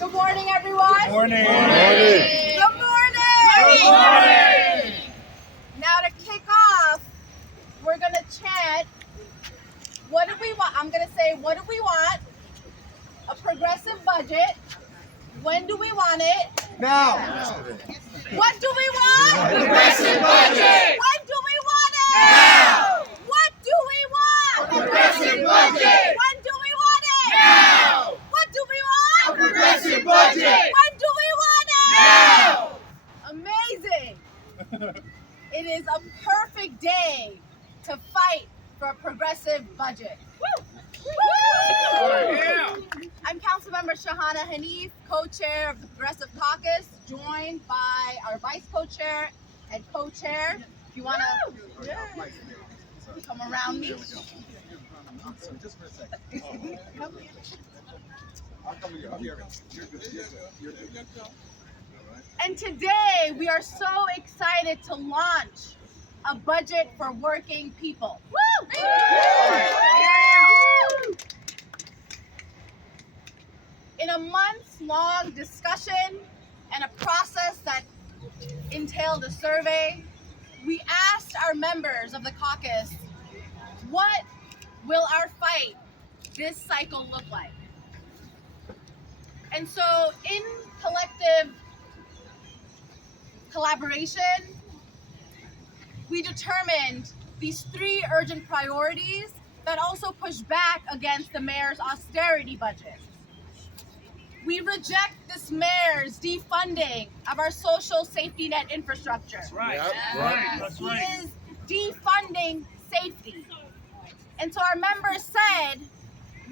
Good morning, everyone. Good morning. Good morning. Good morning. Good morning. Now to kick off, we're going to chant, what do we want? I'm going to say, what do we want? A progressive budget. When do we want it? Now. What do we want? Progressive budget. When do we want it? Now. What do we want? Progressive budget. When do we want it? Now. What do we want? Progressive budget. When do we want it? Now. Amazing. It is a perfect day to fight for a progressive budget. Woo! Woo! Yeah. I'm Councilmember Shahana Hanif, co-chair of the Progressive Caucus, joined by our vice co-chair and co-chair. If you want to come around me. Just for a second. I'll come with you. I'll be all right. You're good. And today we are so excited to launch a budget for working people. Woo! In a months-long discussion and a process that entailed a survey, we asked our members of the caucus, what will our fight this cycle look like? And so in collective collaboration, we determined these 3 urgent priorities that also push back against the mayor's austerity budget. We reject this mayor's defunding of our social safety net infrastructure. That's right. That's right. He is defunding safety. And so our members said,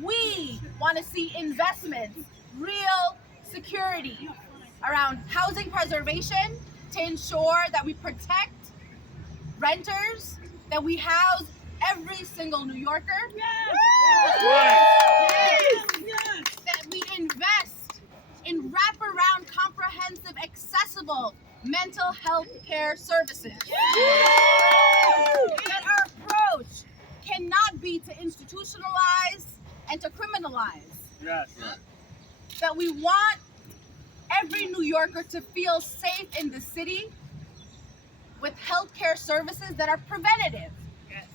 we want to see investments, real security around housing preservation to ensure that we protect renters, that we house every single New Yorker. Yes. Yes. Yes. That we invest in wraparound, comprehensive, accessible mental health care services. That our approach cannot be to institutionalize and to criminalize. Yes. That we want every New Yorker to feel safe in the city with healthcare services that are preventative. Yes.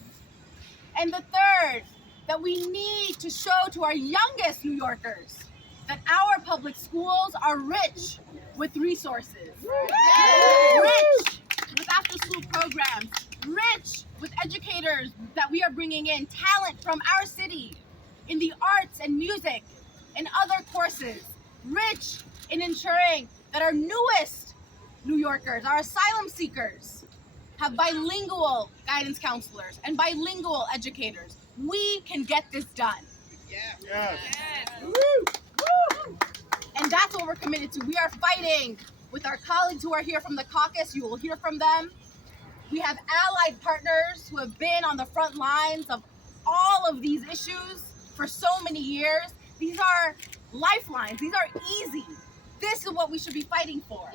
And the third, that we need to show to our youngest New Yorkers that our public schools are rich with resources, rich with after-school programs, rich with educators that we are bringing in, talent from our city in the arts and music and other courses, rich in ensuring that our newest New Yorkers, our asylum seekers, have bilingual guidance counselors and bilingual educators. We can get this done. Yes. Woo! And that's what we're committed to. We are fighting with our colleagues who are here from the caucus. You will hear from them. We have allied partners who have been on the front lines of all of these issues for so many years. These are lifelines. These are easy. This is what we should be fighting for.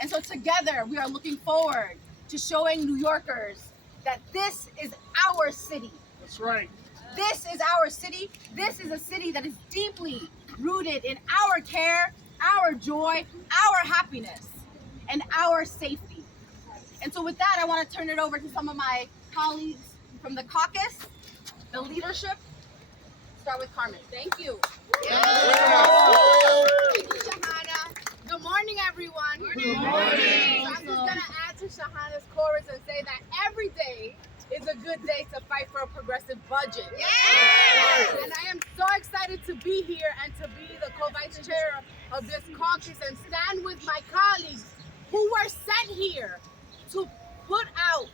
And so together, we are looking forward to showing New Yorkers that this is our city. That's right. This is our city. This is a city that is deeply rooted in our care, our joy, our happiness, and our safety. And so with that, I want to turn it over to some of my colleagues from the caucus, the leadership. Start with Carmen. Thank you. Thank you, Shahana. Good morning, everyone. Good morning. So I'm just going to add to Shahana's chorus and say that every day is a good day to fight for a progressive budget. Yes! And I am so excited to be here and to be the co-vice chair of this caucus and stand with my colleagues who were sent here to put out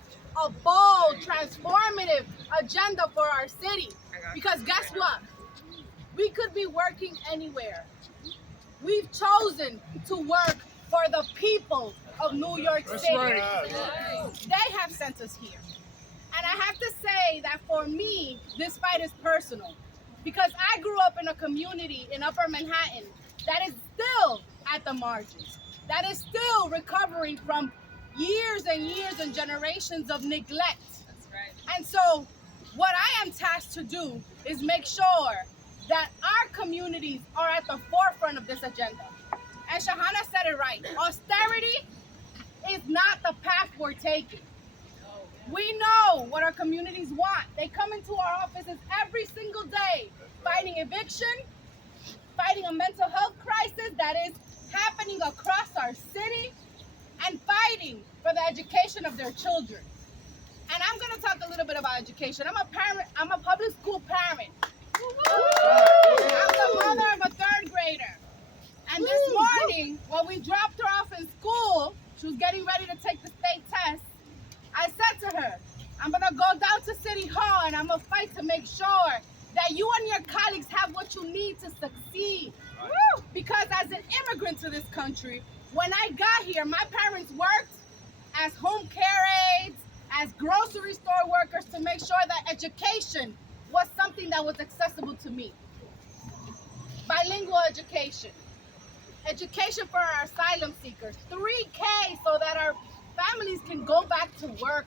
a bold, transformative agenda for our city. Because guess what? We could be working anywhere. We've chosen to work for the people of New York City. Right. They have sent us here. And I have to say that for me, this fight is personal. Because I grew up in a community in Upper Manhattan that is still at the margins. That is still recovering from years and years and generations of neglect. That's right. And so what I am tasked to do is make sure that our communities are at the forefront of this agenda. And Shahana said it right. Austerity is not the path we're taking. We know what our communities want. They come into our offices every single day, fighting eviction, fighting a mental health crisis that is happening across our city, and fighting for the education of their children. And I'm going to talk a little bit about education. I'm a parent. I'm a public school parent. I'm the mother of a third grader. And this morning, when we dropped her off in school, she was getting ready to take the state test. I said to her, I'm going to go down to City Hall and I'm going to fight to make sure that you and your colleagues have what you need to succeed. Right. Because as an immigrant to this country, when I got here, my parents worked as home care aides, as grocery store workers to make sure that education was something that was accessible to me. Bilingual education. Education for our asylum seekers. 3K so that our families can go back to work.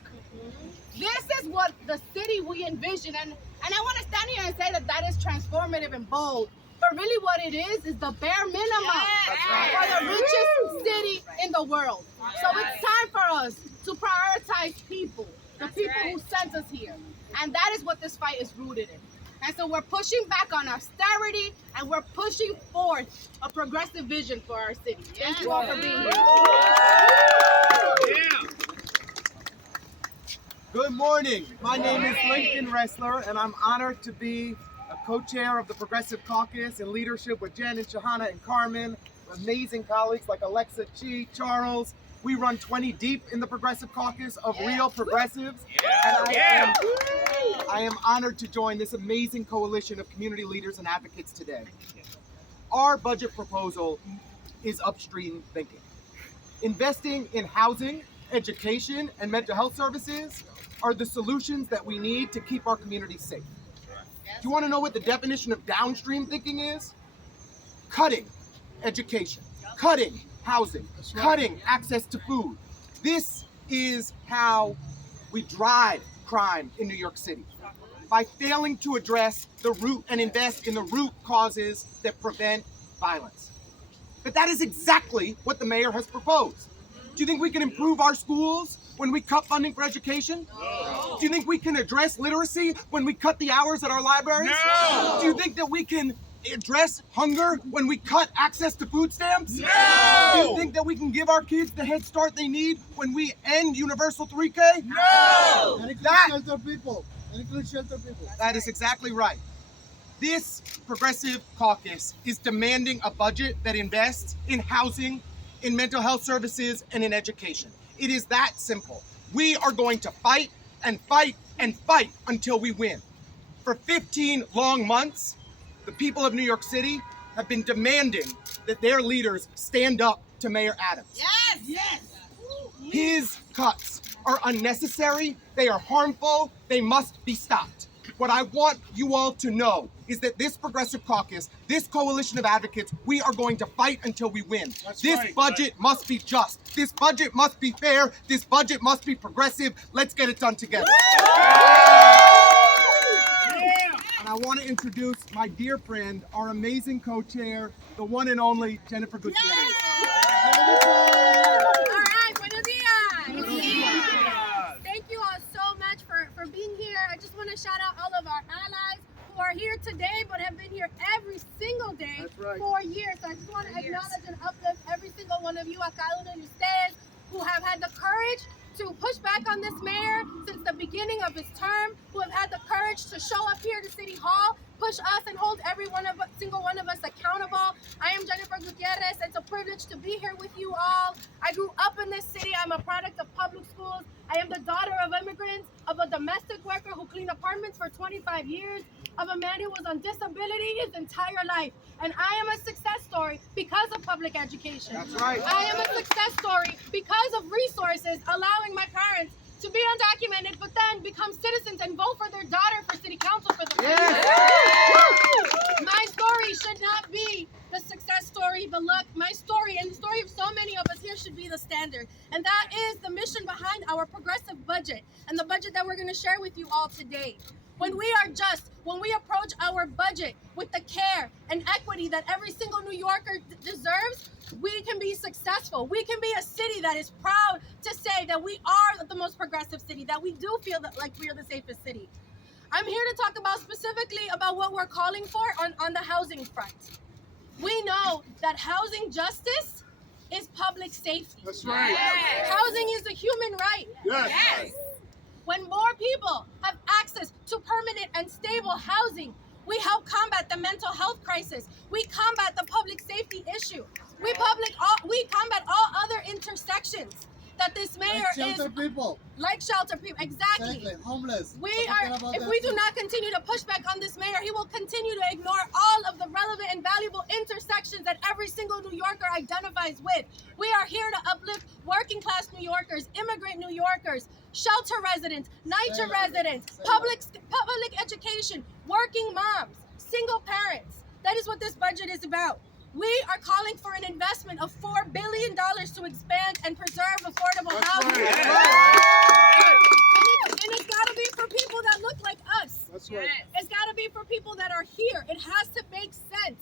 This is what the city we envision. And I want to stand here and say that that is transformative and bold. But really what it is the bare minimum for the richest city in the world. So it's time for us to prioritize people, the people who sent us here. And that is what this fight is rooted in. And so we're pushing back on austerity and we're pushing forth a progressive vision for our city. Thank you all for being here. Good morning. My name is Restler, and I'm honored to be a co-chair of the Progressive Caucus in leadership with Jen and Shahana and Carmen, amazing colleagues like Alexa, Chi, Charles. We run 20 deep in the Progressive Caucus of real progressives. And I am honored to join this amazing coalition of community leaders and advocates today. Our budget proposal is upstream thinking. Investing in housing, education, and mental health services are the solutions that we need to keep our communities safe. Do you want to know what the definition of downstream thinking is? Cutting education, cutting housing, cutting access to food. This is how we drive crime in New York City, by failing to address the root and invest in the root causes that prevent violence. But that is exactly what the mayor has proposed. Do you think we can improve our schools when we cut funding for education? No. Do you think we can address literacy when we cut the hours at our libraries? No. Do you think that we can address hunger when we cut access to food stamps? No. Do you think that we can give our kids the head start they need when we end universal 3K? No. And shelter people. That is exactly right. This Progressive Caucus is demanding a budget that invests in housing, in mental health services, and in education. It is that simple. We are going to fight and fight and fight until we win. For 15 long months, the people of New York City have been demanding that their leaders stand up to Mayor Adams. Yes! Yes! His cuts are unnecessary, they are harmful, they must be stopped. What I want you all to know is that this Progressive Caucus, this coalition of advocates, we are going to fight until we win. This budget must be just. This budget must be fair. This budget must be progressive. Let's get it done together. And I want to introduce my dear friend, our amazing co-chair, the one and only Jennifer Guiterrez. All right, buenos dias. Thank you all so much for being here. I just want to shout out all of our allies who are here today but have been here every single day for years. So I just want to acknowledge and uplift every single one of you, a cada uno de ustedes, who have had the courage to push back on this mayor since the beginning of his term, who have had the courage to show up here to City Hall, push us and hold single one of us accountable. I am Jennifer Guiterrez. It's a privilege to be here with you all. I grew up in this city. I'm a product of public schools. I am the daughter of immigrants, of a domestic worker who cleaned apartments for 25 years, of a man who was on disability his entire life. And I am a success story because of public education. That's right. I am a success story because of resources allowing my parents to be undocumented, but then become citizens and vote for their daughter for city council for the first time. My story should not be the success story, but look, my story and the story of so many of us here should be the standard. And that is the mission behind our progressive budget and the budget that we're going to share with you all today. when we are just, when we approach our budget with the care and equity that every single New Yorker deserves, we can be successful. We can be a city that is proud to say that we are the most progressive city, that we do feel that like we are the safest city. I'm here to talk about specifically about what we're calling for on the housing front. We know that housing justice is public safety. That's right. Yes. Housing is a human right. Yes. When more people have access to permanent and stable housing, we help combat the mental health crisis. We combat the public safety issue. We combat all other intersections that this mayor like shelter people. Like shelter people, exactly. Homeless. If we do not continue to push back on this mayor, he will continue to ignore all of the relevant and valuable intersections that every single New Yorker identifies with. We are here to uplift working class New Yorkers, immigrant New Yorkers, shelter residents, NYC residents, public education, working moms, single parents. That is what this budget is about. We are calling for an investment of $4 billion to expand and preserve affordable housing. Right. And it's got to be for people that look like us. That's right. It's got to be for people that are here. It has to make sense.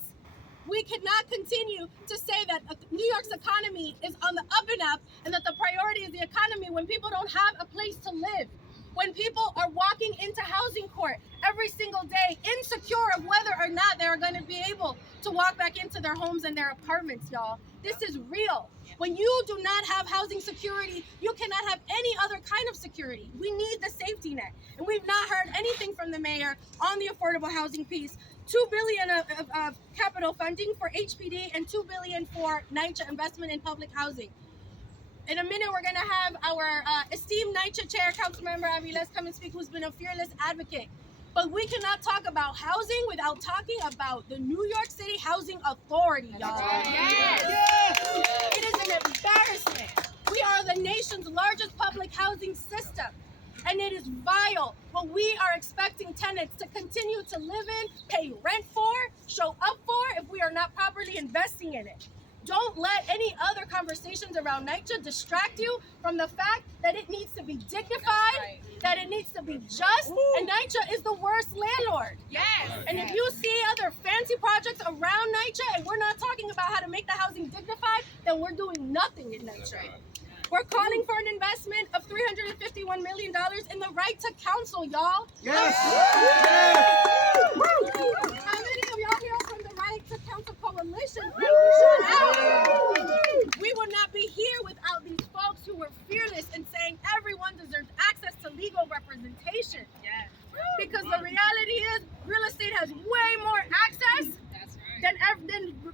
We cannot continue to say that New York's economy is on the up and up and that the priority is the economy when people don't have a place to live. When people are walking into housing court every single day, insecure of whether or not they're going to be able to walk back into their homes and their apartments, y'all. This is real. When you do not have housing security, you cannot have any other kind of security. We need the safety net. And we've not heard anything from the mayor on the affordable housing piece. $2 billion of capital funding for HPD and $2 billion for NYCHA investment in public housing. In a minute, we're going to have our esteemed NYCHA chair, Councilmember Aviles, come and speak, who's been a fearless advocate. But we cannot talk about housing without talking about the New York City Housing Authority, y'all. Yes. It is an embarrassment. We are the nation's largest public housing system. And it is vile what we are expecting tenants to continue to live in, pay rent for, show up for, if we are not properly investing in it. Don't let any other conversations around NYCHA distract you from the fact that it needs to be dignified, that it needs to be just, and NYCHA is the worst landlord. Yes. And if you see other fancy projects around NYCHA and we're not talking about how to make the housing dignified, then we're doing nothing in NYCHA. We're calling for an investment of $351 million in the right to counsel, y'all. Yes. How many of y'all here from the Right to Counsel Coalition? We would not be here without these folks who were fearless in saying everyone deserves access to legal representation. Yes. Because the reality is, real estate has way more access than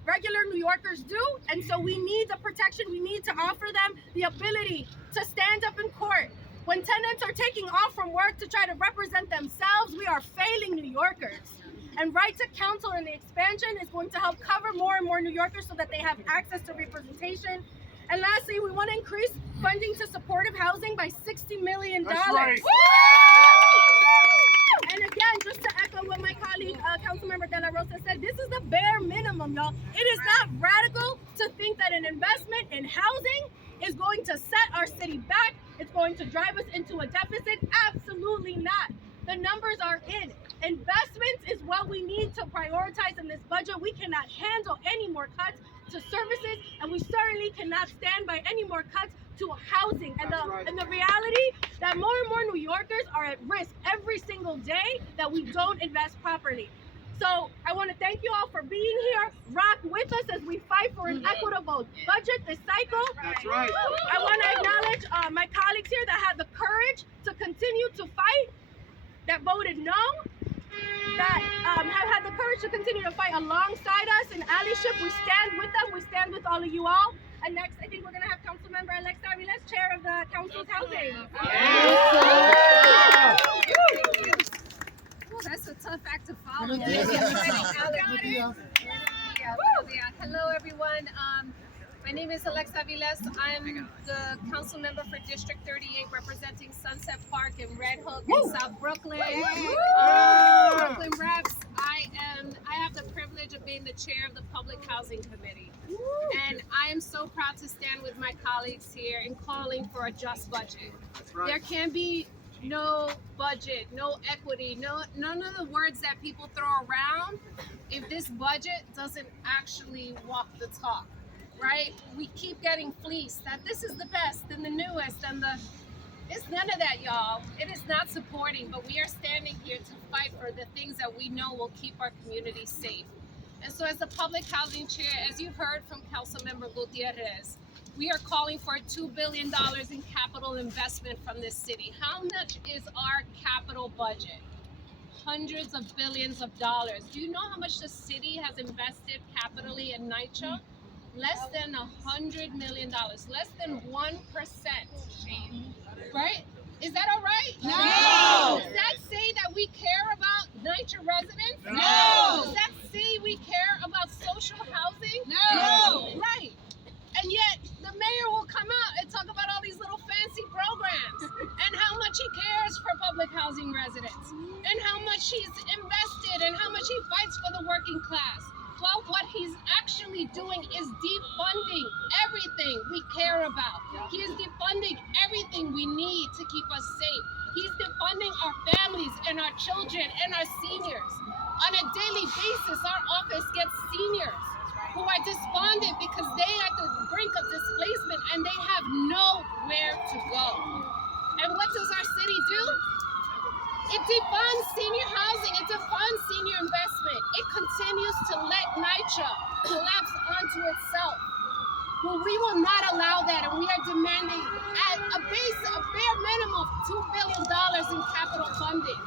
regular New Yorkers do, and so we need the protection. We need to offer them the ability to stand up in court. When tenants are taking off from work to try to represent themselves, we are failing New Yorkers. And Right to Counsel and the expansion is going to help cover more and more New Yorkers so that they have access to representation. And lastly, we want to increase funding to supportive housing by $60 million. That's right. And again, just to echo what my colleague, Councilmember De La Rosa said, this is the bare minimum, y'all. It is not radical to think that an investment in housing is going to set our city back. It's going to drive us into a deficit. Absolutely not. The numbers are in. Investments is what we need to prioritize in this budget. We cannot handle any more cuts to services, and we certainly cannot stand by any more cuts to housing. And the reality that more and more New Yorkers are at risk every single day that we don't invest properly. So I want to thank you all for being here. Rock with us as we fight for an equitable budget this cycle. That's right. I want to acknowledge my colleagues here that had the courage to continue to fight, that voted no, that have had the courage to continue to fight alongside us in allyship. We stand with them. We stand with all of you all. And next, I think we're going to have Councilmember Alexa Aviles, Chair of the Council's Housing. Oh, that's a tough act to follow. Hello, everyone. My name is Alexa Aviles. I'm the council member for District 38, representing Sunset Park and Red Hook in South Brooklyn. Brooklyn reps. I have the privilege of being the chair of the Public Housing Committee. And I am so proud to stand with my colleagues here in calling for a just budget. There can be no budget, no equity, none of the words that people throw around if this budget doesn't actually walk the talk, right? We keep getting fleeced that this is the best and the newest and it's none of that, y'all. It is not supporting, but we are standing here to fight for the things that we know will keep our community safe. And so as the public housing chair, as you heard from Councilmember Guiterrez, we are calling for $2 billion in capital investment from this city. How much is our capital budget? Hundreds of billions of dollars. Do you know how much the city has invested capitally in NYCHA? Less than $100 million, less than 1%. Right? Is that all right? No. Does that say that we care about NYCHA residents? No. Does that say we care about social housing? No. Right. And yet the mayor will come out and talk about all these little fancy programs and how much he cares for public housing residents and how much he's invested and how much he fights for the working class. Well, what he's actually doing is defunding everything we care about. He is defunding everything we need to keep us safe. He's defunding our families and our children and our seniors. On a daily basis, our office gets seniors who are despondent because they are at the brink of displacement and they have nowhere to go. And what does our city do? It defunds senior housing, it defunds senior investment. It continues to let NYCHA collapse onto itself. Well, we will not allow that, and we are demanding at a bare minimum $2 billion in capital funding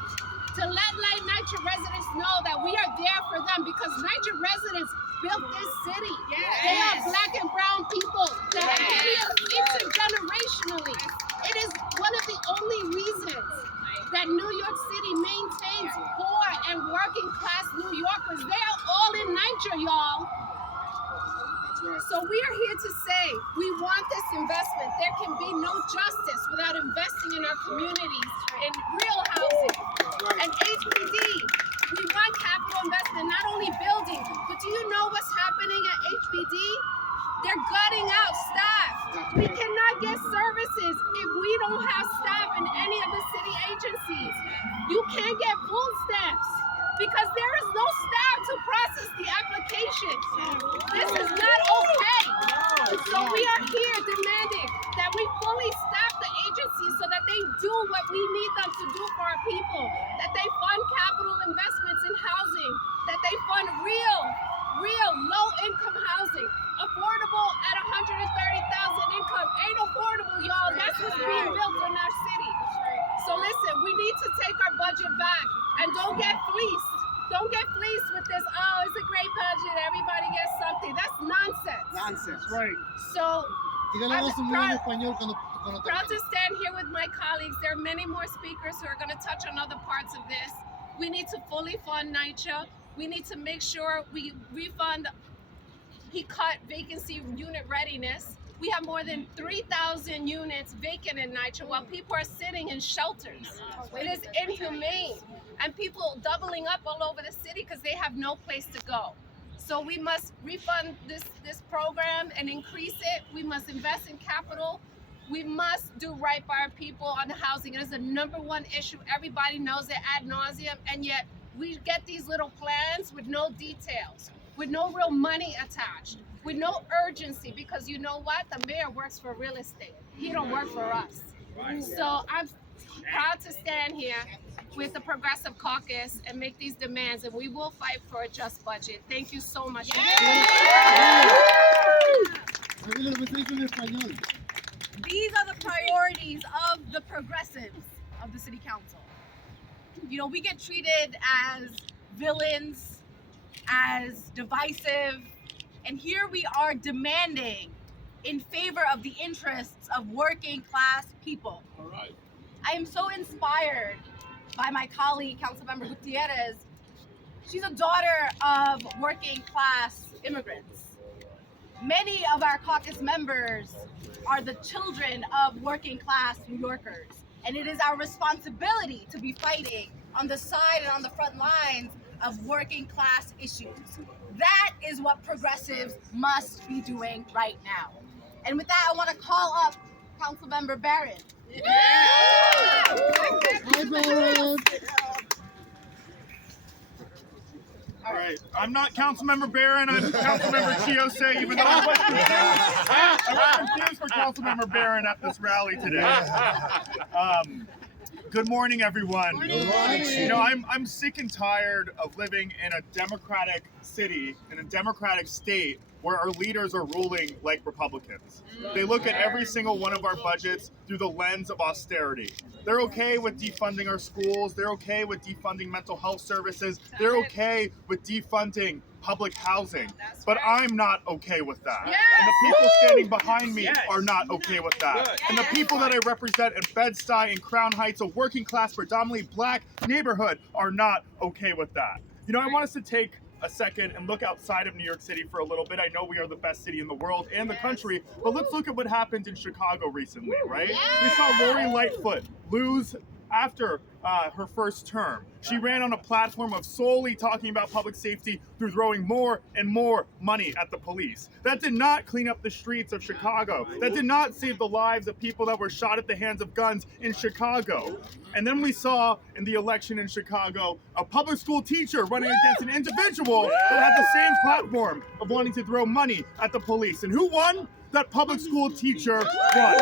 to let NYCHA residents know that we are there for them because NYCHA residents built this city. Yes. They are Black and brown people that have been here intergenerationally. It is one of the only reasons that New York City maintains poor and working class New Yorkers. They are all in NYCHA, y'all. So we are here to say we want this investment. There can be no justice without investing in our communities, in real housing. And HPD, we want capital investment, not only building, but do you know what's happening at HPD? They're gutting out staff. We cannot get services if we don't have staff in any of the city agencies. You can't get food stamps because there is no staff to process the applications. This is not okay. So we are here demanding that we fully staff the agencies so that they do what we need them to do for our people, that they fund capital investments in housing, that they fund real low-income housing, affordable at $130,000 income. Ain't affordable, y'all. That's what's being built in our city. So listen, we need to take our budget back and don't get fleeced. Don't get fleeced with this, oh, it's a great budget, everybody gets something. That's nonsense. Nonsense, right. So I'm proud to stand here with my colleagues. There are many more speakers who are going to touch on other parts of this. We need to fully fund NYCHA. We need to make sure we refund. He cut vacancy unit readiness. We have more than 3,000 units vacant in NYCHA while people are sitting in shelters. It is inhumane. And people doubling up all over the city because they have no place to go. So we must refund this program and increase it. We must invest in capital. We must do right by our people on the housing. It is the #1 issue. Everybody knows it ad nauseum, and yet we get these little plans with no details, with no real money attached, with no urgency, because you know what? The mayor works for real estate. He don't work for us. So I'm proud to stand here with the Progressive Caucus and make these demands, and we will fight for a just budget. Thank you so much. These are the priorities of the progressives of the city council. You know, we get treated as villains, as divisive, and here we are demanding in favor of the interests of working class people. All right. I am so inspired by my colleague, Councilmember Guiterrez. She's a daughter of working class immigrants. Many of our caucus members are the children of working class New Yorkers. And it is our responsibility to be fighting on the side and on the front lines of working class issues. That is what progressives must be doing right now. And with that, I want to call up Councilmember Barron. Hi, Barron. All right, I'm not Councilmember Barron, I'm Councilmember Osse, even though I was confused for Councilmember Barron at this rally today. Good morning, everyone. Good morning. You know, I'm sick and tired of living in a democratic city, in a democratic state, where our leaders are ruling like Republicans. They look at every single one of our budgets through the lens of austerity. They're okay with defunding our schools. They're okay with defunding mental health services. They're okay with defunding public housing. But I'm not okay with that. And the people standing behind me are not okay with that. And the people that I represent in Bed-Stuy and Crown Heights, a working class, predominantly black neighborhood, are not okay with that. You know, I want us to take a second and look outside of New York City for a little bit. I know we are the best city in the world and the country, but let's look at what happened in Chicago recently, right? We saw Lori Lightfoot lose after her first term. She ran on a platform of solely talking about public safety through throwing more and more money at the police. That did not clean up the streets of Chicago. That did not save the lives of people that were shot at the hands of guns in Chicago. And then we saw in the election in Chicago a public school teacher running against an individual that had the same platform of wanting to throw money at the police. And who won? That public school teacher won.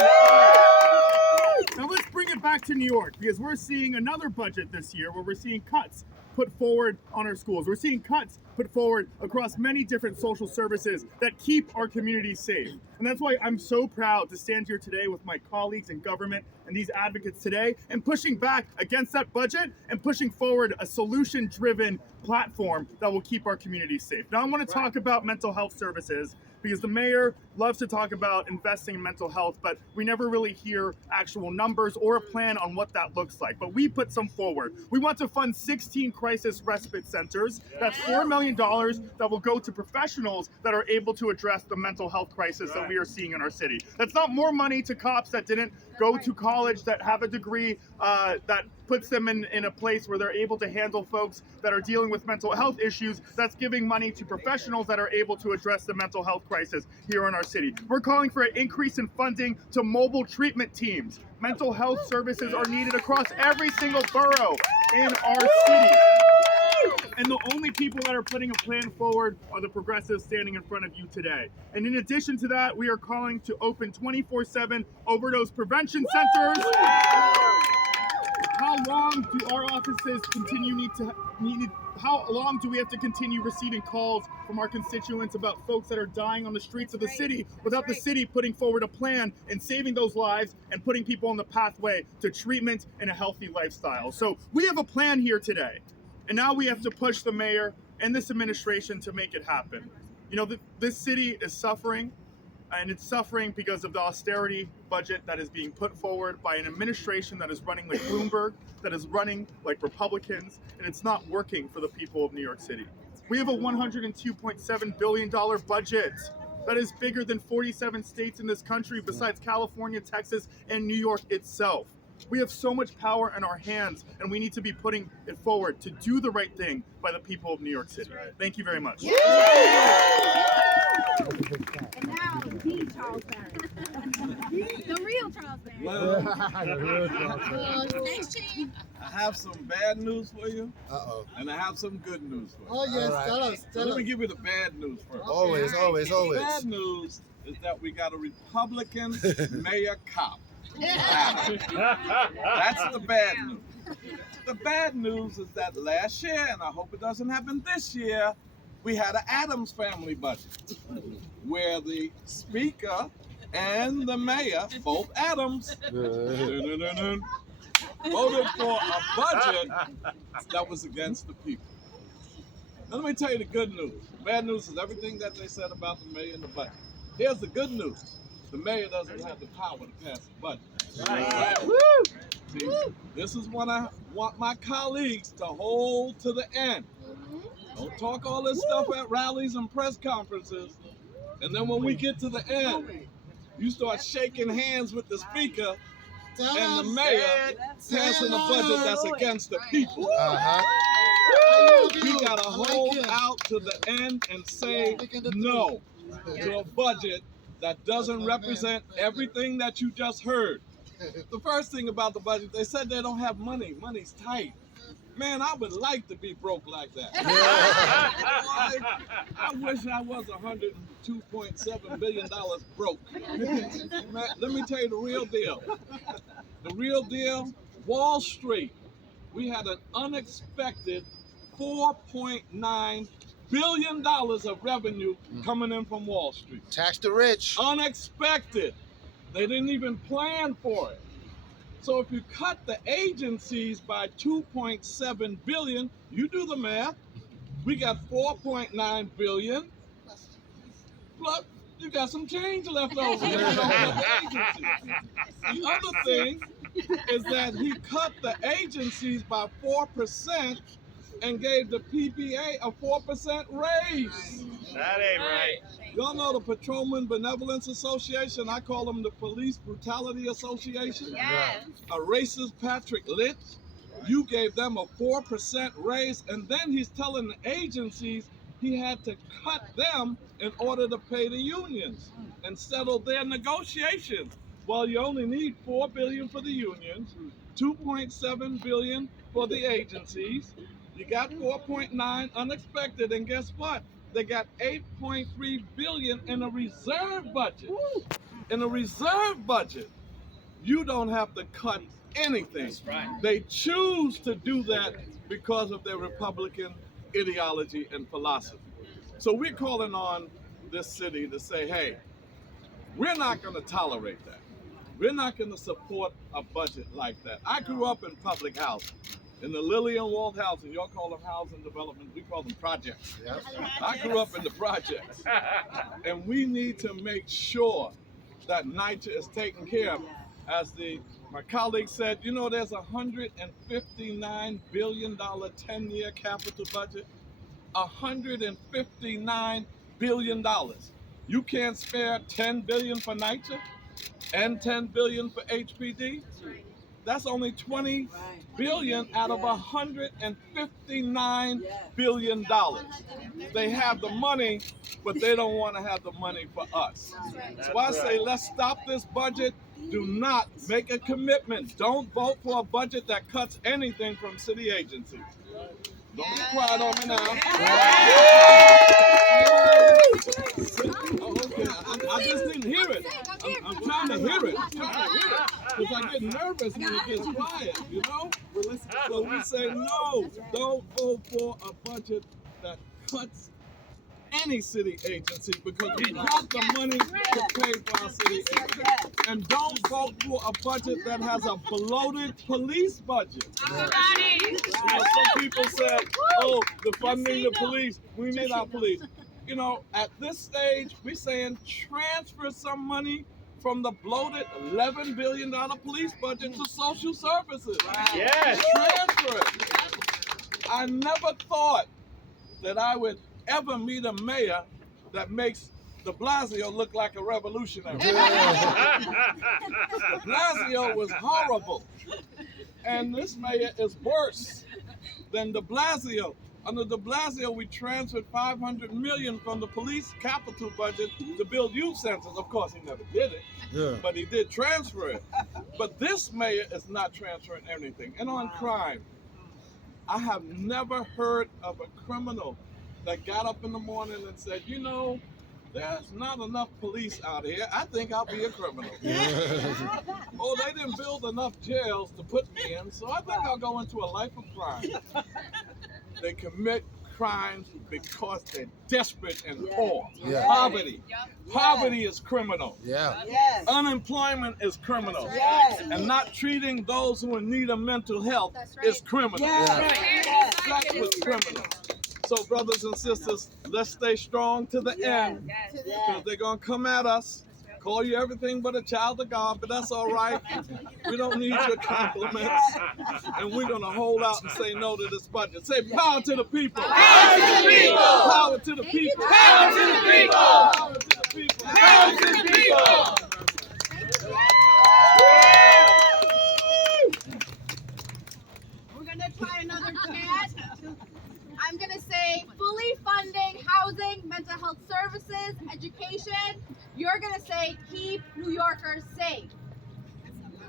Now let's bring it back to New York, because we're seeing another budget this year where we're seeing cuts put forward on our schools. We're seeing cuts put forward across many different social services that keep our communities safe. And that's why I'm so proud to stand here today with my colleagues in government and these advocates today and pushing back against that budget and pushing forward a solution-driven platform that will keep our communities safe. Now I want to talk about mental health services, because the mayor loves to talk about investing in mental health, but we never really hear actual numbers or a plan on what that looks like. But we put some forward. We want to fund 16 crisis respite centers. That's $4 million that will go to professionals that are able to address the mental health crisis that we are seeing in our city. That's not more money to cops that didn't go to college, that have a degree, that puts them in a place where they're able to handle folks that are dealing with mental health issues. That's giving money to professionals that are able to address the mental health crisis here in our city. We're calling for an increase in funding to mobile treatment teams. Mental health services are needed across every single borough in our city. And the only people that are putting a plan forward are the progressives standing in front of you today. And in addition to that, we are calling to open 24/7 overdose prevention centers. How long do our offices how long do we have to continue receiving calls from our constituents about folks that are dying on the streets of the city without the city putting forward a plan and saving those lives and putting people on the pathway to treatment and a healthy lifestyle? So we have a plan here today. And now we have to push the mayor and this administration to make it happen. You know, this city is suffering, and it's suffering because of the austerity budget that is being put forward by an administration that is running like Bloomberg, that is running like Republicans, and it's not working for the people of New York City. We have a $102.7 billion budget that is bigger than 47 states in this country besides California, Texas, and New York itself. We have so much power in our hands, and we need to be putting it forward to do the right thing by the people of New York City. Thank you very much. And now, the Charles Barron. The real Charles Barron. Well, Thanks, Chief. I have some bad news for you, Uh-oh. and I have some good news for you. Oh, yes, All tell us. So let me give you the bad news first. Always, always, always. Bad news is that we got a Republican mayor cop. That's the bad news. The bad news is that last year, and I hope it doesn't happen this year, we had an Adams family budget where the speaker and the mayor, both Adams, voted for a budget that was against the people. Now, let me tell you the good news. The bad news is everything that they said about the mayor and the budget. Here's the good news. The mayor doesn't have the power to pass the budget. Right. See, this is what I want my colleagues to hold to the end. Don't talk all this stuff at rallies and press conferences, and then when we get to the end, you start shaking hands with the speaker and the mayor passing a budget that's against the people. We gotta hold out to the end and say no to a budget that doesn't represent everything that you just heard. The first thing about the budget, they said they don't have money. Money's tight. Man, I would like to be broke like that. I wish I was $102.7 billion broke. Man, let me tell you the real deal. The real deal, Wall Street, we had an unexpected $4.9 billion of revenue coming in from Wall Street. Tax the rich. Unexpected. They didn't even plan for it. So if you cut the agencies by $2.7 billion, you do the math. We got $4.9 billion. Plus, you got some change left over. You don't cut the agencies. The other thing is that he cut the agencies by 4% and gave the PBA a 4% raise. That ain't right. Y'all know the Patrolman Benevolence Association? I call them the Police Brutality Association. Yes. A racist Patrick Lynch. You gave them a 4% raise, and then he's telling the agencies he had to cut them in order to pay the unions and settle their negotiations. Well, you only need $4 billion for the unions, $2.7 billion for the agencies. You got 4.9 unexpected, and guess what? They got 8.3 billion in a reserve budget. In a reserve budget, you don't have to cut anything. That's right. They choose to do that because of their Republican ideology and philosophy. So we're calling on this city to say, hey, we're not going to tolerate that. We're not going to support a budget like that. I grew up in public housing. In the Lillian Walled housing, y'all call them housing development, we call them projects. Yep. I grew up in the projects. And we need to make sure that NYCHA is taken care of. As my colleague said, you know, there's a $159 billion 10-year capital budget. $159 billion. You can't spare $10 billion for NYCHA and $10 billion for HPD? That's only $20 billion out of $159 billion. They have the money, but they don't want to have the money for us. So I say, let's stop this budget. Do not make a commitment. Don't vote for a budget that cuts anything from city agencies. Don't be quiet on me now. Oh, okay. I just didn't hear it. I'm trying to hear it. Because I get nervous when it gets quiet, you know? So we say no. Don't vote for a budget that cuts any city agency because we got the money to pay for our city agency. And don't vote for a budget that has a bloated police budget. You know, some people said, oh, the funding the police, we need our police. You know, at this stage, we're saying transfer some money from the bloated $11 billion police budget to social services. Yes. Transfer it. I never thought that I would ever meet a mayor that makes de Blasio look like a revolutionary. De Blasio was horrible. And this mayor is worse than de Blasio. Under de Blasio, we transferred $500 million from the police capital budget to build youth centers. Of course, he never did it, but he did transfer it. But this mayor is not transferring anything. And on crime, I have never heard of a criminal that got up in the morning and said, you know, there's not enough police out here. I think I'll be a criminal. Oh, they didn't build enough jails to put me in, so I think I'll go into a life of crime. They commit crimes because they're desperate and poor. Poverty. Poverty is criminal. Unemployment is criminal. And not treating those who are in need of mental health is criminal. That's what's criminal. So, brothers and sisters, let's stay strong to the end, because they're going to come at us, call you everything but a child of God, but that's all right. We don't need your compliments, and we're going to hold out and say no to this budget. Say power to the people. Power to the people. Power to the people. Power to the people. Power to the people. Power to the people. We're going to try another chant. I'm going to say fully funding housing, mental health services, education, you're gonna say keep New Yorkers safe.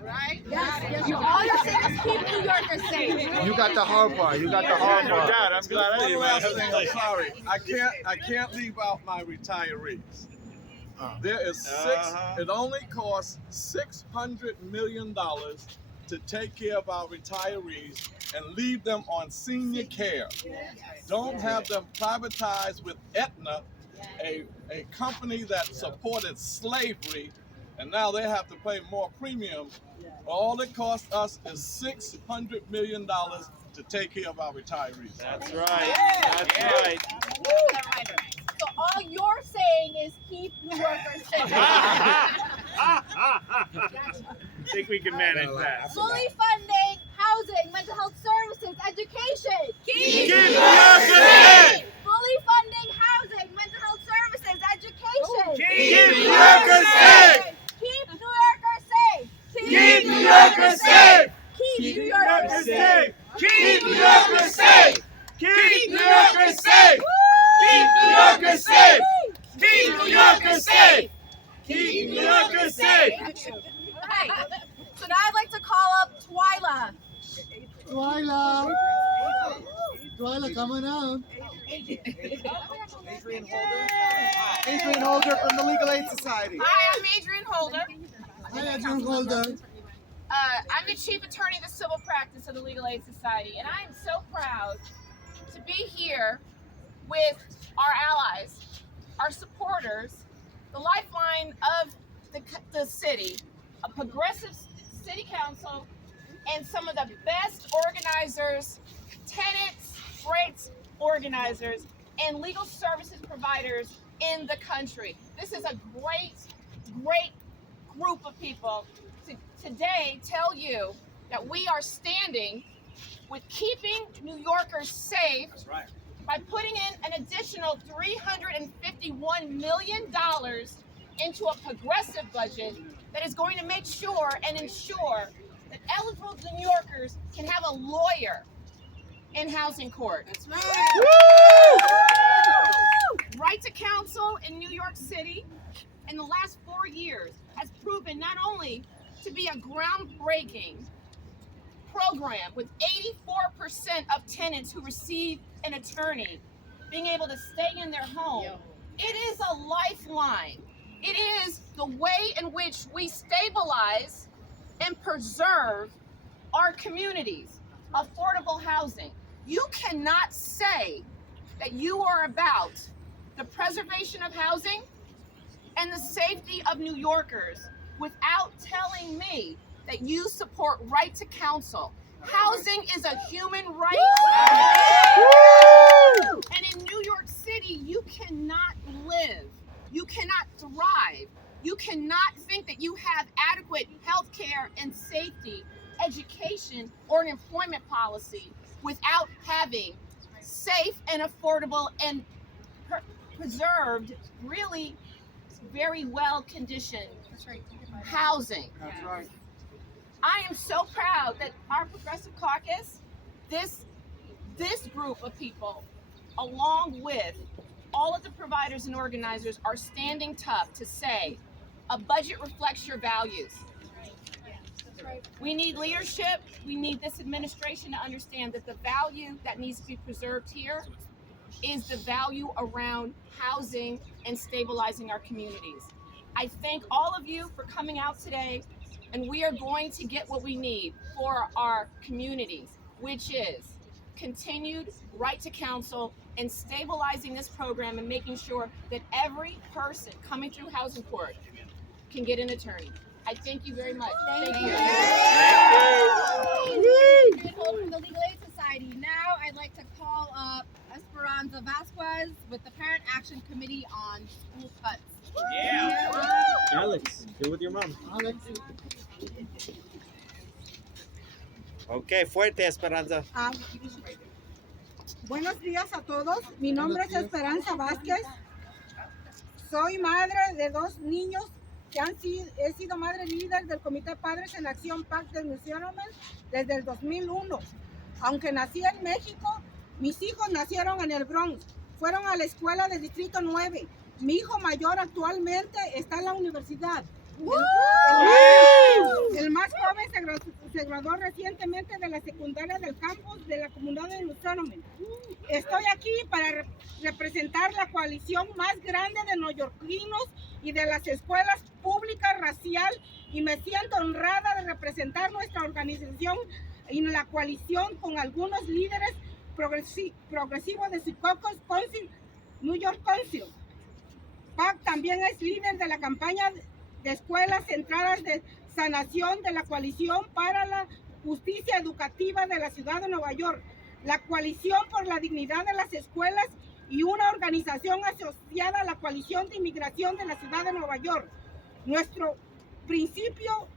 Right? Yes. All you're saying is keep New Yorkers safe. You got the hard part. You got the hard part. God, I'm glad I didn't. I'm sorry. I can't leave out my retirees. There is it only costs $600 million to take care of our retirees and leave them on senior care. Don't have them privatized with Aetna, a company that supported slavery, and now they have to pay more premiums. All it costs us is $600 million to take care of our retirees. That's right. That's right. So all you're saying is keep New Yorkers safe. I think we can manage that. Fully funding housing, mental health services, education. Keep New Yorkers safe. Fully funding housing, mental health services, education. Keep New Yorkers safe. Keep New Yorkers safe. Keep New Yorkers safe. Keep New Yorkers safe. Keep New Yorkers safe. Keep New Yorkers safe. Keep New Yorkers safe. Keep New Yorkers safe. Keep New Yorkers safe. Okay. So now I'd like to call up Twyla. Twyla, come on out. Adrian Holder from the Legal Aid Society. Hi, I'm Adrian Holder. Hi, Adrian Holder. I'm the Chief Attorney of the Civil Practice of the Legal Aid Society, and I am so proud to be here with our allies, our supporters, the lifeline of the city, a progressive city council, and some of the best organizers, tenants, rates organizers, and legal services providers in the country. This is a great, great group of people to today tell you that we are standing with keeping New Yorkers safe. That's right. By putting in an additional $351 million into a progressive budget that is going to make sure and ensure that eligible New Yorkers can have a lawyer in housing court. That's right. Right to counsel in New York City in the last 4 years has proven not only to be a groundbreaking program with 84% of tenants who receive an attorney being able to stay in their home. It is a lifeline. It is the way in which we stabilize and preserve our communities, affordable housing. You cannot say that you are about the preservation of housing and the safety of New Yorkers without telling me that you support right to counsel. Housing is a human right. And in New York City, you cannot live, you cannot thrive, you cannot think that you have adequate health care and safety, education, or an employment policy without having safe and affordable and preserved, really very well conditioned housing. That's right. I am so proud that our Progressive Caucus, this group of people, along with all of the providers and organizers, are standing tough to say a budget reflects your values. We need leadership. We need this administration to understand that the value that needs to be preserved here is the value around housing and stabilizing our communities. I thank all of you for coming out today, and we are going to get what we need for our communities, which is continued right to counsel and stabilizing this program and making sure that every person coming through housing court can get an attorney. I thank you very much. Thank you. From the Legal Aid Society. Now I'd like to call up Esperanza Vasquez with the Parent Action Committee on School Cuts. Yeah. Alex, go with your mom. Alex. Okay, fuerte, Esperanza. Buenos días a todos. Mi nombre es Esperanza Vázquez. Soy madre de dos niños he sido madre líder del Comité Padres en Acción Pacto de Misiones desde el 2001. Aunque nací en México, mis hijos nacieron en el Bronx. Fueron a la escuela del Distrito 9 Mi hijo mayor actualmente está en la universidad. El más joven se graduó recientemente de la secundaria del campus de la comunidad de Lucianomen. Estoy aquí para representar la coalición más grande de neoyorquinos y de las escuelas públicas racial, y me siento honrada de representar nuestra organización en la coalición con algunos líderes progresivos de su caucus Council, New York Council. PAC también es líder de la campaña de escuelas centradas de sanación de la coalición para la justicia educativa de la ciudad de Nueva York, la coalición por la dignidad de las escuelas y una organización asociada a la coalición de inmigración de la ciudad de Nueva York. Nuestro principio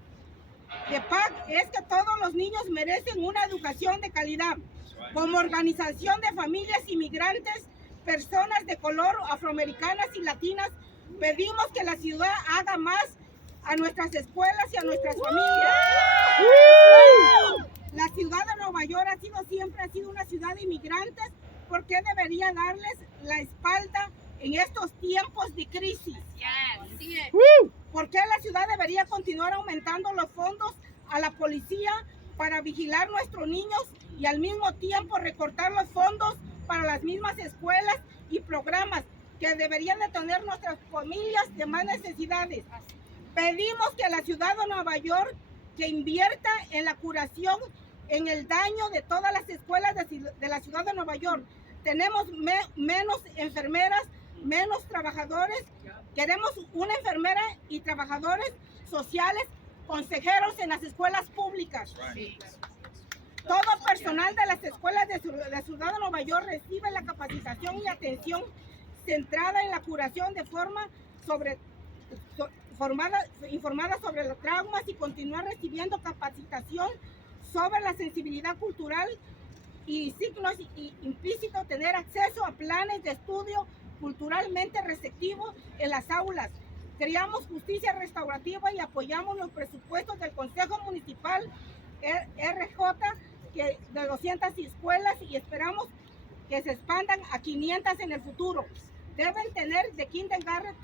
de PAC es que todos los niños merecen una educación de calidad. Como organización de familias inmigrantes, personas de color, afroamericanas y latinas, pedimos que la ciudad haga más a nuestras escuelas y a nuestras familias. La ciudad de Nueva York siempre ha sido una ciudad de inmigrantes. ¿Por qué debería darles la espalda en estos tiempos de crisis? ¿Por qué la ciudad debería continuar aumentando los fondos a la policía para vigilar nuestros niños y al mismo tiempo recortar los fondos para las mismas escuelas y programas que deberían de tener nuestras familias de más necesidades? Pedimos que la ciudad de Nueva York que invierta en la curación, en el daño de todas las escuelas de la ciudad de Nueva York. Tenemos menos enfermeras, menos trabajadores. Queremos una enfermera y trabajadores sociales, consejeros en las escuelas públicas. Todo personal de las escuelas de la ciudad de Nueva York recibe la capacitación y atención centrada en la curación de forma informada sobre los traumas, y continuar recibiendo capacitación sobre la sensibilidad cultural y signos implícitos, tener acceso a planes de estudio culturalmente receptivos en las aulas. Creamos justicia restaurativa y apoyamos los presupuestos del Consejo Municipal RJ de 200 escuelas, y esperamos que se expandan a 500 en el futuro. Deben tener de kindergarten.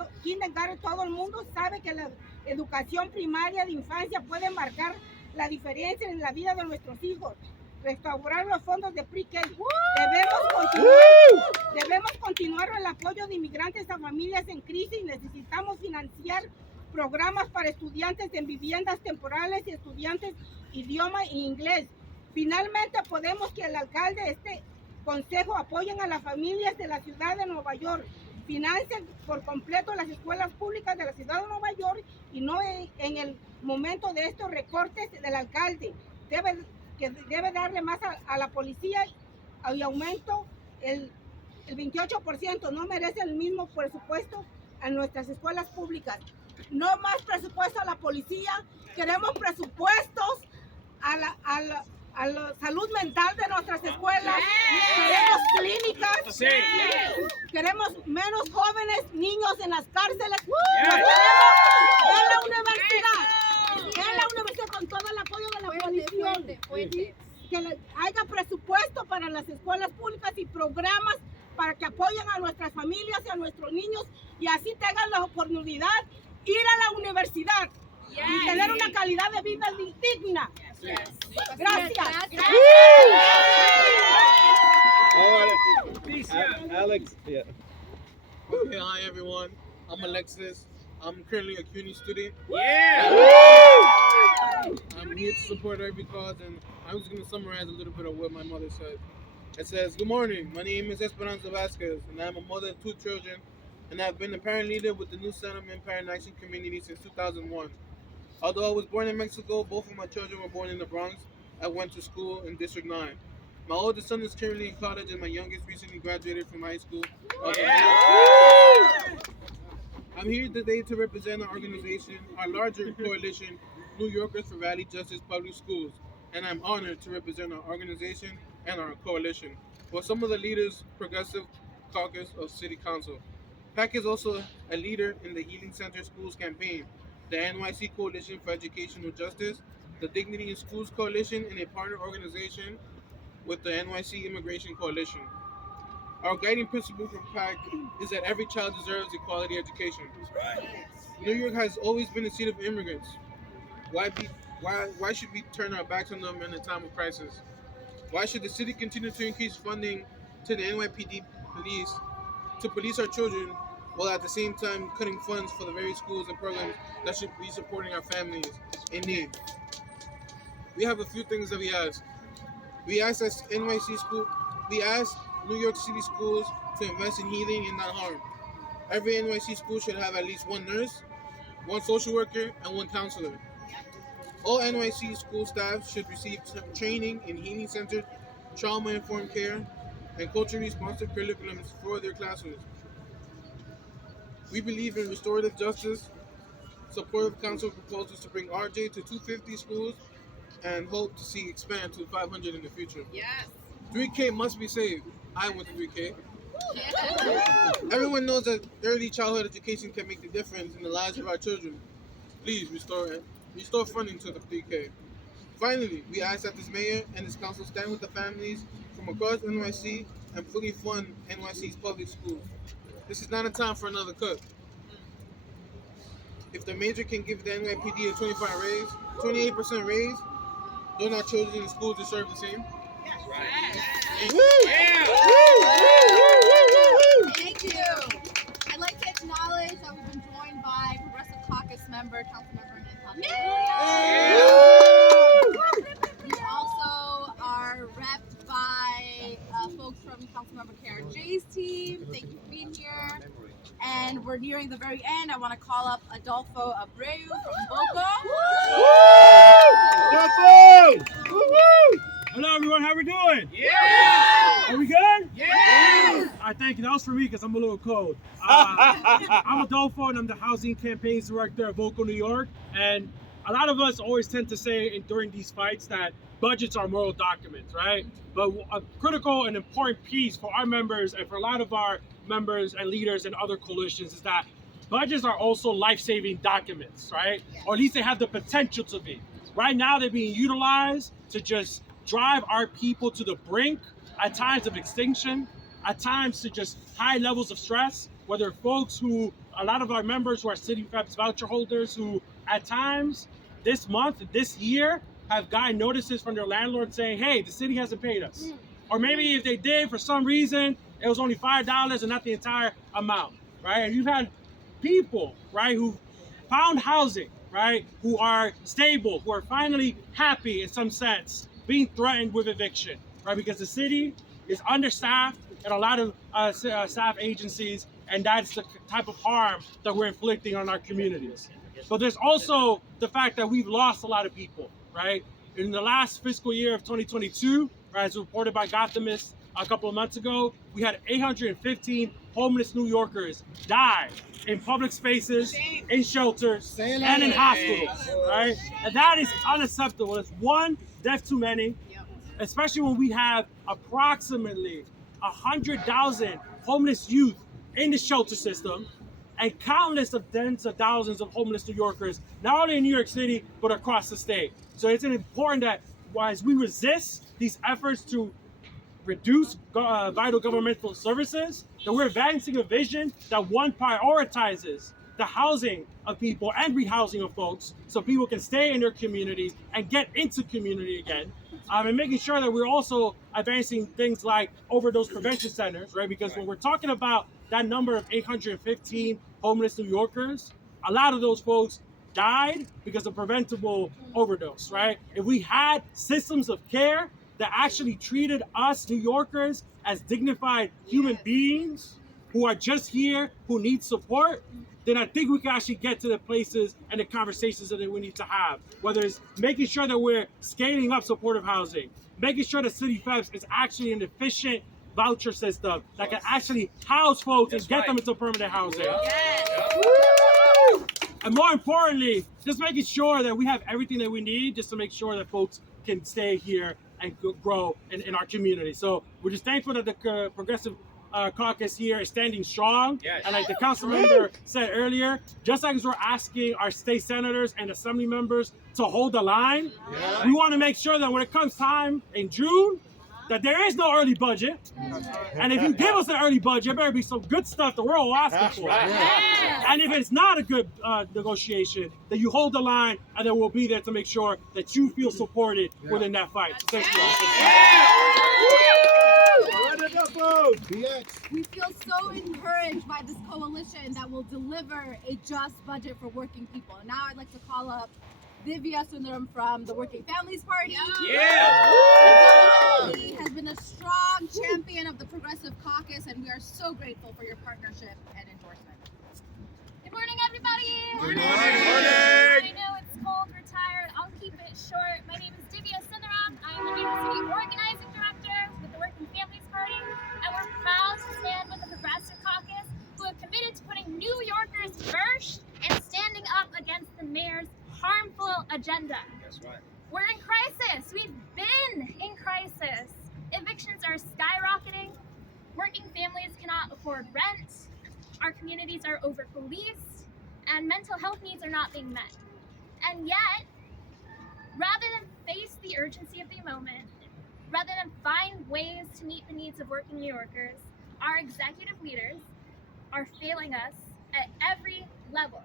Todo el mundo sabe que la educación primaria de infancia puede marcar la diferencia en la vida de nuestros hijos. Restaurar los fondos de pre-K. Debemos continuar el apoyo de inmigrantes a familias en crisis. Necesitamos financiar programas para estudiantes en viviendas temporales y estudiantes idioma e inglés. Finalmente, podemos que el alcalde de este consejo apoyen a las familias de la ciudad de Nueva York, financien por completo las escuelas públicas de la ciudad de Nueva York, y no en el momento de estos recortes del alcalde. Debe darle más a la policía y aumento el 28%. No merece el mismo presupuesto a nuestras escuelas públicas. No más presupuesto a la policía. Queremos presupuestos a la salud mental de nuestras escuelas. Queremos clínicas. Queremos menos jóvenes, niños en las cárceles. Los queremos en la universidad. En la universidad, con todo el apoyo de la policía. Que haya presupuesto para las escuelas públicas y programas para que apoyen a nuestras familias y a nuestros niños, y así tengan la oportunidad de ir a la universidad y tener una calidad de vida digna. Gracias. Alex, yeah. Okay, hi everyone. I'm Alexis. I'm currently a CUNY student. I'm here to support every cause, and I'm just going to summarize a little bit of what my mother said. It says, "Good morning. My name is Esperanza Vasquez, and I'm a mother of 2 children, and I've been a parent leader with the New Settlement Parent Action Community since 2001. Although I was born in Mexico, both of my children were born in the Bronx. I went to school in District 9. My oldest son is currently in college, and my youngest recently graduated from high school. I'm here today to represent our organization, our larger coalition, New Yorkers for Valley Justice Public Schools, and I'm honored to represent our organization and our coalition with some of the leaders, Progressive Caucus of City Council. PAC is also a leader in the Healing Center Schools campaign, the NYC Coalition for Educational Justice, the Dignity in Schools Coalition, and a partner organization with the NYC Immigration Coalition. Our guiding principle for PAC is that every child deserves a quality education. New York has always been a city of immigrants. Why should we turn our backs on them in a time of crisis? Why should the city continue to increase funding to the NYPD police to police our children while at the same time cutting funds for the very schools and programs that should be supporting our families in need? We have a few things that we ask. We ask that we ask New York City schools to invest in healing and not harm. Every NYC school should have at least one nurse, one social worker, and one counselor. All NYC school staff should receive training in healing-centered, trauma-informed care, and culturally responsive curriculums for their classrooms. We believe in restorative justice, supportive council proposals to bring RJ to 250 schools, and hope to see expand to 500 in the future. Yes. 3K must be saved. I went to 3K. Everyone knows that early childhood education can make the difference in the lives of our children. Please restore funding to the 3K. Finally, we ask that this mayor and this council stand with the families from across NYC and fully fund NYC's public schools. This is not a time for another cut. If the mayor can give the NYPD a 28% raise, don't our children in the schools deserve the same? Thank you. I'd like to acknowledge that we've been joined by Progressive Caucus member, Councilmember Hanif. We also are repped by folks from Councilmember KRJ's team. Thank you for being here. And we're nearing the very end. I want to call up Adolfo Abreu from Boco. Hello everyone, how we doing? Yeah! Are we good? Yeah! All right, thank you. That was for me because I'm a little cold. I'm Adolfo and I'm the Housing Campaigns Director at Vocal New York. And a lot of us always tend to say during these fights that budgets are moral documents, right? But a critical and important piece for our members and for a lot of our members and leaders and other coalitions is that budgets are also life-saving documents, right? Or at least they have the potential to be. Right now, they're being utilized to just drive our people to the brink, at times of extinction, at times to just high levels of stress, whether folks who, a lot of our members who are City FEPS voucher holders who at times this month, this year, have gotten notices from their landlord saying, hey, the city hasn't paid us. Or maybe if they did, for some reason, it was only $5 and not the entire amount, right? And you've had people, right, who found housing, right, who are stable, who are finally happy in some sense, being threatened with eviction, right? Because the city is understaffed and a lot of staff agencies, and that's the type of harm that we're inflicting on our communities. But there's also the fact that we've lost a lot of people, right? In the last fiscal year of 2022, right, as reported by Guiterrez a couple of months ago, we had 815 homeless New Yorkers die in public spaces, in shelters, and in hospitals, right? And that is unacceptable. It's one death too many, especially when we have approximately 100,000 homeless youth in the shelter system and countless of tens of thousands of homeless New Yorkers, not only in New York City, but across the state. So it's important that as we resist these efforts to reduce vital governmental services, that we're advancing a vision that one prioritizes the housing of people and rehousing of folks so people can stay in their communities and get into community again. And making sure that we're also advancing things like overdose prevention centers, right? Because when we're talking about that number of 815 homeless New Yorkers, a lot of those folks died because of preventable overdose, right? If we had systems of care that actually treated us New Yorkers as dignified human beings who are just here, who need support, then I think we can actually get to the places and the conversations that we need to have. Whether it's making sure that we're scaling up supportive housing, making sure that City FEPS is actually an efficient voucher system that can actually house folks and get them into permanent housing. And more importantly, just making sure that we have everything that we need just to make sure that folks can stay here and grow in our community. So we're just thankful that the Progressive Caucus here is standing strong. And like the council member said earlier, just like we're asking our state senators and assembly members to hold the line, we want to make sure that when it comes time in June, that there is no early budget. And if you give us an early budget, it better be some good stuff that we're all asking for. And if it's not a good negotiation, then you hold the line, and then we'll be there to make sure that you feel supported within that fight. So thank you. We feel so encouraged by this coalition that will deliver a just budget for working people. And now I'd like to call up Divya Sundaram from the Working Families Party. He has been a strong champion of the Progressive Caucus, and we are so grateful for your partnership and endorsement. Good morning, everybody. Good morning. I know it's cold, we're tired. I'll keep it short. My name is Divya Sundaram. I am the New York City Organizing Director with the Working Families Party, and we're proud to stand with the Progressive Caucus, who have committed to putting New Yorkers first and standing up against the mayor's harmful agenda. That's right. We're in crisis. We've been in crisis. Evictions are skyrocketing. Working families cannot afford rent. Our communities are over-policed, and mental health needs are not being met. And yet, rather than face the urgency of the moment, rather than find ways to meet the needs of working New Yorkers, our executive leaders are failing us at every level.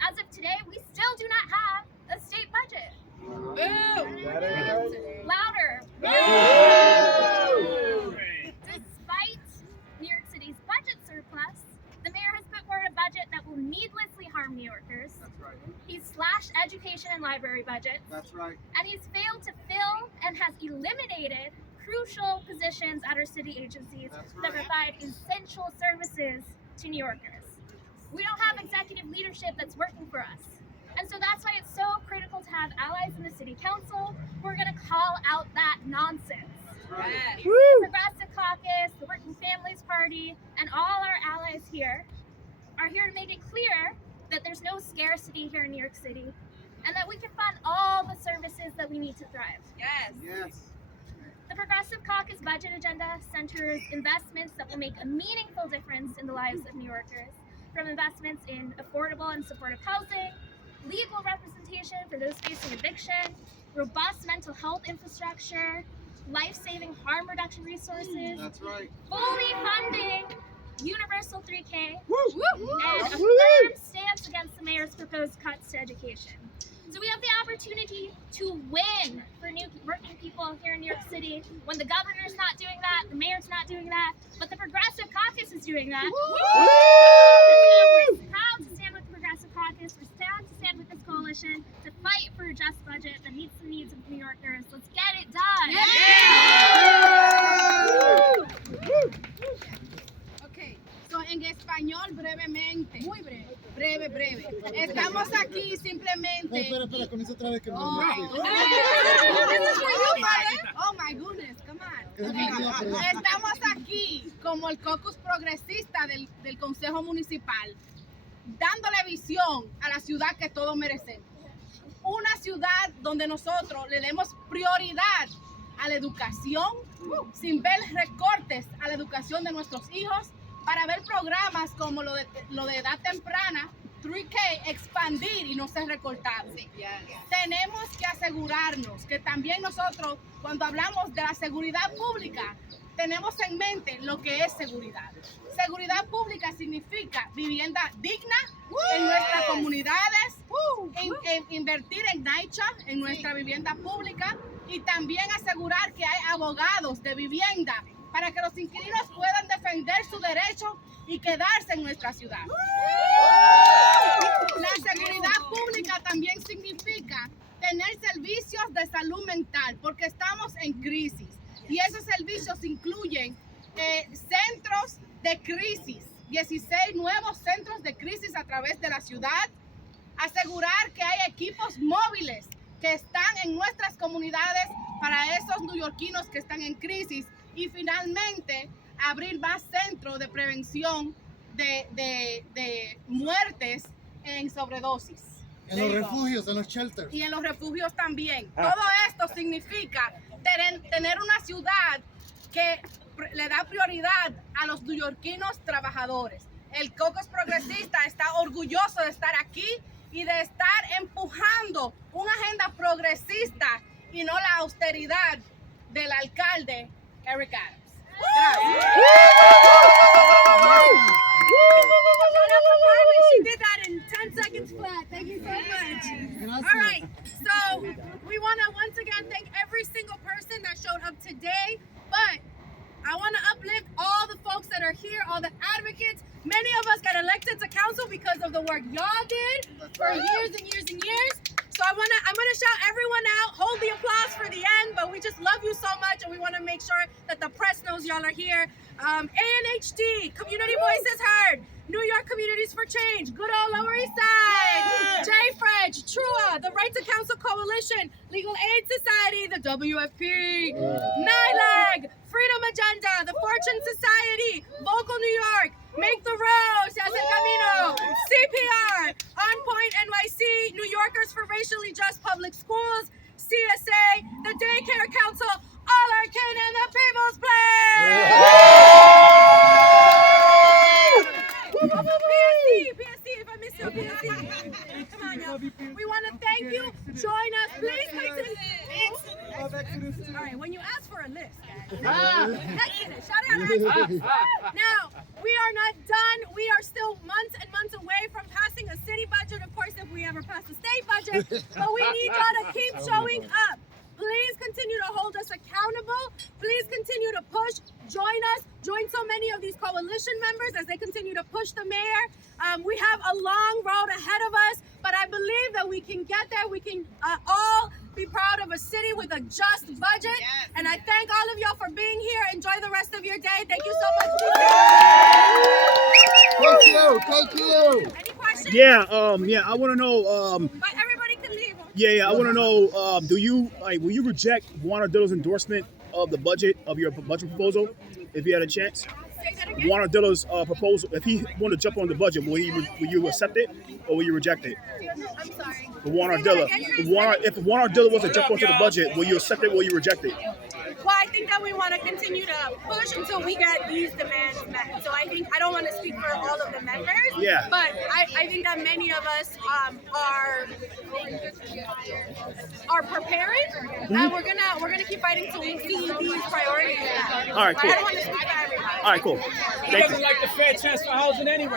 As of today, we still do not have a state budget. Louder. Despite New York City's budget surplus, the mayor has put forward a budget that will needlessly harm New Yorkers. That's right. He's slashed education and library budgets. That's right. And he's failed to fill and has eliminated crucial positions at our city agencies that provide essential services to New Yorkers. We don't have executive leadership that's working for us. And so that's why it's so critical to have allies in the city council who are going to call out that nonsense. Right. The Progressive Caucus, the Working Families Party, and all our allies here are here to make it clear that there's no scarcity here in New York City and that we can fund all the services that we need to thrive. Yes. The Progressive Caucus budget agenda centers investments that will make a meaningful difference in the lives of New Yorkers, from investments in affordable and supportive housing, legal representation for those facing eviction, robust mental health infrastructure, life-saving harm reduction resources, That's right. fully funding universal 3K, and a firm stance against the mayor's proposed cuts to education. So we have the opportunity to win for new working people here in New York City when the governor's not doing that, the mayor's not doing that, but the Progressive Caucus is doing that. We're proud to stand with the Progressive Caucus. We're proud to stand with this coalition to fight for a just budget that meets the needs of New Yorkers. Let's get it done. Okay, so en español brevemente. Muy breve. Breve. Estamos aquí simplemente. Espera, con eso otra vez que no. Oh my goodness, come on. Estamos aquí como el caucus progresista del Consejo Municipal, dándole visión a la ciudad que todos merecemos. Una ciudad donde nosotros le demos prioridad a la educación, sin ver recortes a la educación de nuestros hijos, para ver programas como lo de edad temprana, 3K, expandir y no ser recortado. Tenemos que asegurarnos que también nosotros, cuando hablamos de la seguridad pública, tenemos en mente lo que es seguridad. Seguridad pública significa vivienda digna en nuestras comunidades, invertir en NYC, en nuestra vivienda pública, y también asegurar que hay abogados de vivienda para que los inquilinos puedan defender su derecho y quedarse en nuestra ciudad. La seguridad pública también significa tener servicios de salud mental, porque estamos en crisis. Y esos servicios incluyen centros de crisis, 16 nuevos centros de crisis a través de la ciudad, asegurar que hay equipos móviles que están en nuestras comunidades para esos neoyorquinos que están en crisis, y finalmente abrir más centros de prevención de muertes en sobredosis. En los refugios, en los shelters. Y en los refugios también. Todo esto significa tener una ciudad que le da prioridad a los neoyorquinos trabajadores. El caucus progresista está orgulloso de estar aquí y de estar empujando una agenda progresista y no la austeridad del alcalde Eric Adams. She did that in 10 seconds flat. Thank you so much. All right, so we want to once again thank every single person that showed up today, but I want to uplift all the folks that are here, all the advocates. Many of us got elected to council because of the work y'all did for years and years and years. So I'm gonna shout everyone out, hold the applause for the end, but we just love you so much and we want to make sure that the press knows y'all are here. ANHD, Community Voices Heard, New York Communities for Change, good old Lower East Side, J-French, TRUA, the Right to Counsel Coalition, Legal Aid Society, the WFP, NYLAG, Freedom Agenda, the Fortune Society, Vocal New York, Make the Road, Se Hace el Camino, CPR, On Point NYC, New Yorkers for Racially Just Public Schools, CSA, the Daycare Council, All Our Kin, and the People's Plan! PSC, if I missed you, PSC. Come on, y'all. We want to thank you. Join us, please. All right, when you ask for a list, guys. Exodus, shout out Exodus. Now, we are not done. We are still months and months away from passing a city budget, of course, if we ever pass a state budget. But we need y'all to keep showing up. Please continue to hold us accountable. Please continue to push. Join us. Join so many of these coalition members as they continue to push the mayor. We have a long road ahead of us, but I believe that we can get there. We can all be proud of a city with a just budget. Yes. And I thank all of y'all for being here. Enjoy the rest of your day. Thank you so much. Thank you. Any questions? Yeah, I want to know. But everybody can leave. Yeah, I want to know. Will you reject Juan Ardillo's endorsement of the budget of your budget proposal if you had a chance? Say that again. Juan Ardillo's proposal. If he wanted to jump on the budget, will you accept it or will you reject it? I'm sorry. For Juan Ardillo, if Juan Ardillo was to jump onto the budget, will you accept it or will you reject it? Well, I think that we want to continue to push until we get these demands met. So I don't want to speak for all of the members. Yeah. But I think that many of us are preparing, and we're gonna keep fighting until we see these priorities met. All right, cool. I don't want to speak for everybody. All right, cool. He doesn't like the fair chance for housing anyway.